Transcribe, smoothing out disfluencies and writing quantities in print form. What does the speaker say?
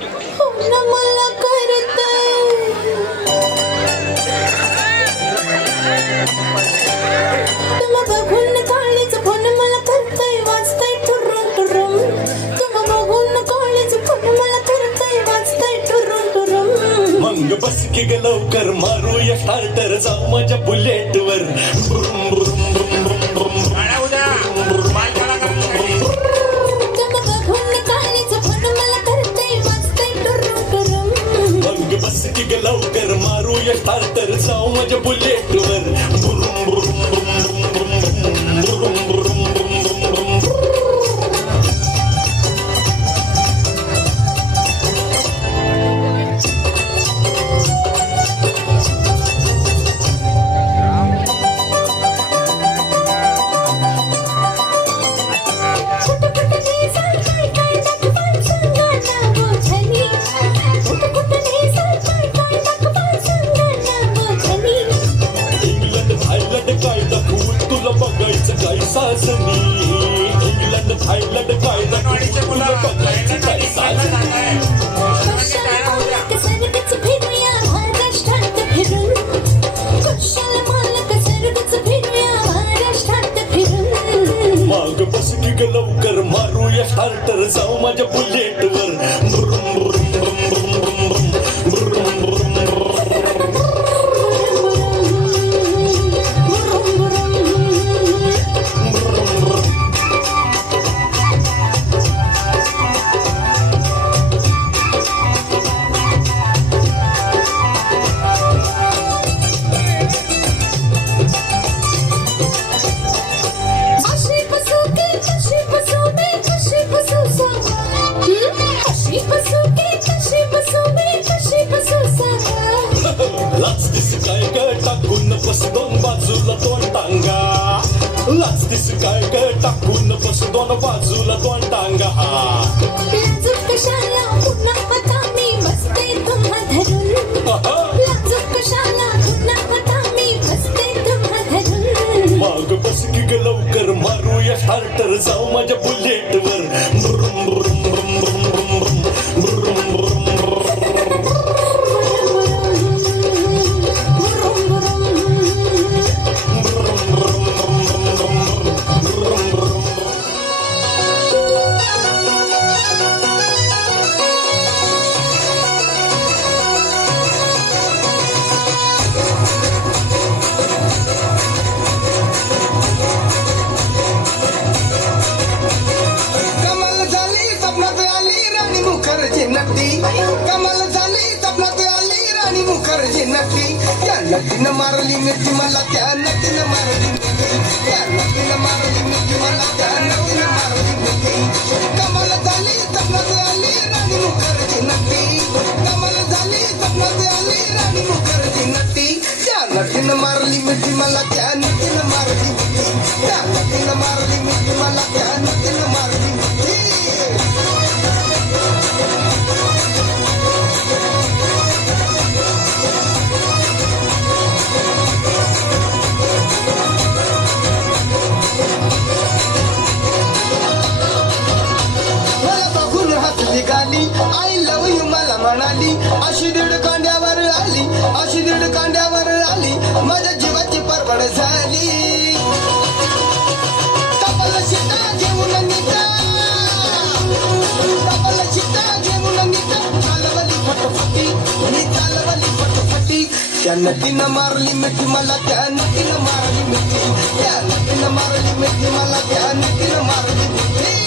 मला करतय तुम्हा बघून काळीच फोन मला करतय वाजतय टुरुम टुरुम तुम्हा बघून काळीच फोन मला करतय वाजतय टुरुम टुरुम मग बस की ग लवकर मारूया स्टार्टर जाऊ माझ्या बुलेट वर तुम्हा बघून काळीच फोन मला करतय वाजतय टुरुम टुरुम मग बस की ग लवकर मारूया स्टार्टर जाऊ माझ्या बुलेट वर सासनी इंग्लंड थायलंड काय तुला बघायचं काय सासनी माग बस की ग लवकर मारूया स्टार्टर जाऊ माझ्या बुलेट वर लाचतीस काय ग टाकून बस दोन बाजूला दोन टांगा लाचतीस काय ग टाकून बस दोन बाजूला दोन टांगा कशाला पुन्हा आता मी बसते तुम्हा धरून लाजूक कशाला पुन्हा आता मी बसते तुम्हा धरून माग बस की ग लवकर मारूया स्टार्टर जाऊ माझ्या बुलेट वर कमाल झाली स्वप्नात आली राणी मुखर्जी नक्की त्या नक्कीनं मारली मिठी मला त्या नक्कीनं मारली मिठी त्या नक्कीनं मारली मिठी मला त्या नक्कीनं मारली मिठी कमाल झाली स्वप्नात आली राणी मुखर्जी नक्की कमाल झाली स्वप्नात आली राणी मुखर्जी नक्की त्या नक्कीनं मारली मिठी मला त्या नक्कीनं मारली मिठी त्या नक्कीनं मारली मिठी मला त्या नक्कीनं मारली मिठी आई लव यू मला म्हणाली अशी दीड कांड्यावर आली अशी दीड कांड्यावर आली माझ्या जीवाची परवड झाली तबल शिटा घेऊन निघा तबल शिटा घेऊन निघा चालवली फटफटी मी चालवली फटफटी त्या नदीनं मारली मिठी मला त्या नदीनं मारली मिठी त्या नदीनं मारली मिठी मला त्या नदीनं मारली मिठी